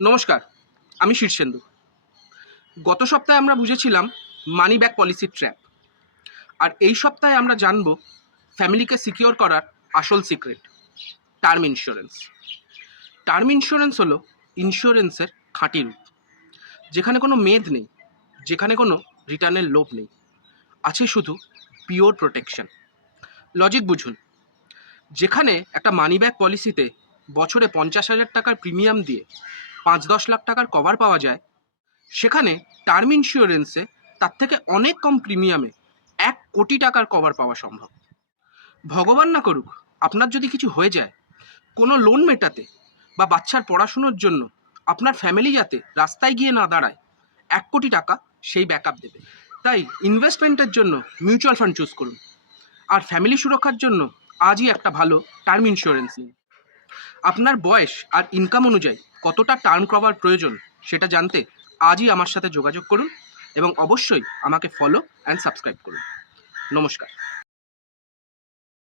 নমস্কার, আমি শীর্ষেন্দু। গত সপ্তাহে আমরা বুঝেছিলাম মানি ব্যাক পলিসির ট্র্যাপ। আর এই সপ্তাহে আমরা জানব ফ্যামিলিকে সিকিওর করার আসল secret, term insurance. Term insurance হলো ইন্স্যুরেন্সের খাঁটি রূপ, যেখানে কোনো মেদ নেই, যেখানে কোনো রিটার্নের লোভ নেই, আছে শুধু পিওর প্রোটেকশন। লজিক বুঝুন, যেখানে একটা মানি ব্যাক পলিসিতে বছরে 50,000 টাকার প্রিমিয়াম দিয়ে 5-10 লাখ টাকার কভার পাওয়া যায়, সেখানে টার্ম ইন্স্যুরেন্সে তার থেকে অনেক কম প্রিমিয়ামে 1 কোটি টাকার কভার পাওয়া সম্ভব। ভগবান না করুক, আপনার যদি কিছু হয়ে যায়, কোনো লোন মেটাতে বা বাচ্চার পড়াশুনোর জন্য আপনার ফ্যামিলি যাতে রাস্তায় গিয়ে না দাঁড়ায়, 1 কোটি টাকা সেই ব্যাকআপ দেবে। তাই ইনভেস্টমেন্টের জন্য মিউচুয়াল ফান্ড চুজ করুন, আর ফ্যামিলি সুরক্ষার জন্য আজই একটা ভালো টার্ম ইন্স্যুরেন্স নিন। আপনার বয়স আর ইনকাম অনুযায়ী কতটা টার্ম কভার প্রয়োজন সেটা জানতে আজই আমার সাথে যোগাযোগ করুন এবং অবশ্যই আমাকে ফলো অ্যান্ড সাবস্ক্রাইব করুন। নমস্কার।